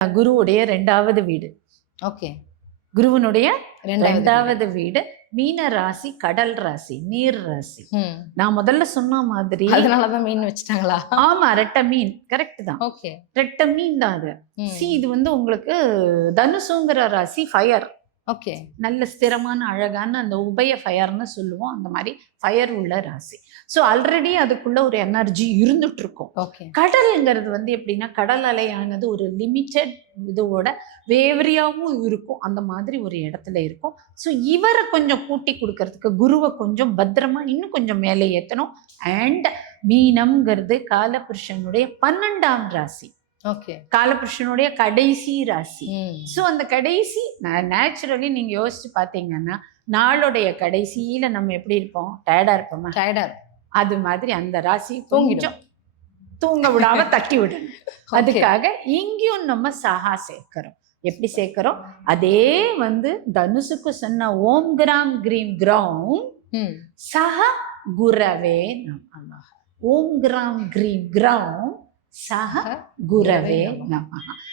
குருவுடைய 2வது வீடு. ஓகே. குருவனுடைய 2வது 2வது வீடு மீன ராசி, கடல் ராசி, நீர் ராசி. நான் முதல்ல சொன்ன மாதிரி அதனாலதான் மீன் வச்சுட்டாங்களா? ஆமா, ரெட்டை மீன். கரெக்ட் தான். ஓகே. ரெட்டை மீன் தான் அது. இது வந்து உங்களுக்கு தனுசுங்கிற ராசி ஃபயர். ஓகே. நல்ல ஸ்திரமான அழகான அந்த உபய ஃபயர்னு சொல்லுவோம். அந்த மாதிரி ஃபயர் உள்ள ராசி. ஸோ ஆல்ரெடி அதுக்குள்ள ஒரு எனர்ஜி இருந்துட்டு இருக்கும். ஓகே. கடல்ங்கிறது வந்து எப்படின்னா, கடல் அலையானது ஒரு லிமிட்டட் இதோட வேவரியாவும் இருக்கும். அந்த மாதிரி ஒரு இடத்துல இருக்கும். ஸோ இவரை கொஞ்சம் கூட்டி கொடுக்கறதுக்கு குருவை கொஞ்சம் பத்திரமா இன்னும் கொஞ்சம் மேலே ஏற்றணும். அண்ட் மீனம்ங்கிறது காலபுருஷனுடைய 12ஆம் ராசி. ஓகே. காலபுருஷனுடைய கடைசி ராசி. ஸோ அந்த கடைசி நேச்சுரலி நீங்க யோசிச்சு பார்த்தீங்கன்னா, நாளுடைய கடைசியில நம்ம எப்படி இருப்போம்? டயர்டா இருப்போமா? டயர்டா. அது மாதிரி அந்த ராசி கொஞ்சம் தூங்க விடாம தட்டி விடணும். அதுக்காக இங்கேயும் நம்ம சஹா சேர்க்கிறோம். எப்படி சேர்க்கிறோம்? அதே வந்து தனுசுக்கு சொன்ன ஓம் கிராம் கிரீம் கிரௌம் சஹ குரவே நமஹ. ஓம் கிராம் கிரீம் கிரௌம் சஹ குரவே நமஹ.